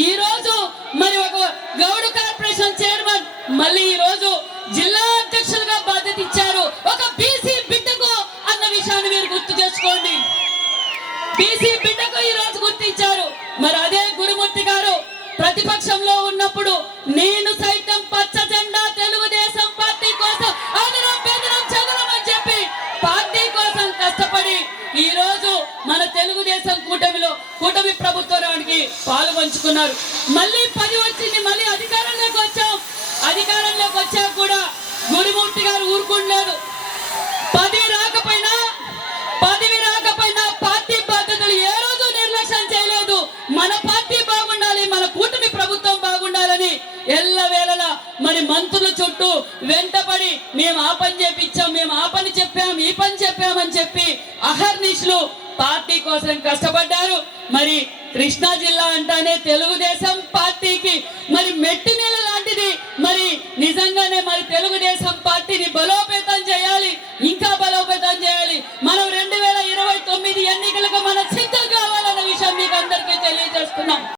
ఈ రోజు మరి ఒక గౌడ కార్పొరేషన్ చైర్మన్ మళ్ళీ ఈ రోజు జిల్లా అధ్యక్షులుగా బాధ్యత ఇచ్చారు ఒక బీసీ బిడ్డకు అన్న విషయాన్ని మీరు గుర్తు చేసుకోండి. బీసీ బిడ్డకు ఈ రోజు గుర్తించారు. మరి అదే గురుమూర్తి గారు ప్రతిపక్షంలో ఉన్నప్పుడు నేను సైతం పచ్చ జెండా తెలుగుదేశం పార్టీ కోసం అదనం బెదరం చదరం అని చెప్పి పార్టీ కోసం కష్టపడి ఈ రోజు మన తెలుగుదేశం కూటమి ప్రభుత్వానికి పాలు పంచుకున్నారు. మళ్ళీ 10 వచ్చింది, మళ్ళీ అధికారంలోకి వచ్చాం. అధికారంలోకి వచ్చాక కూడా గురుమూర్తి గారు ఊరుకుండలేదు. పదవి రాకపోయినా పార్టీ బాధ్యతలు ఏ రోజు నిర్లక్ష్యం చేయలేదు. మన పార్టీ బాగుండాలి, మన కూటమి ప్రభుత్వం బాగుండాలని ఎల్లవేళలా మరి మంత్రుల చుట్టూ వెంటపడి మేము ఆ పని చేపించాం, మేము ఆ పని చెప్పాం, ఈ పని చెప్పామని చెప్పి అహర్నిశలు పార్టీ కోసం కష్టపడ్డారు. మరి కృష్ణా జిల్లా అంటానే తెలుగుదేశం పార్టీకి మరి మెట్టి నెల లాంటిది. మరి నిజంగానే మరి తెలుగుదేశం పార్టీని బలోపేతం చేయాలి, ఇంకా బలోపేతం చేయాలి. మనం 2029 ఎన్నికలకు మనం సిద్ధం కావాలన్న విషయం మీకు అందరికీ తెలియజేస్తున్నాం.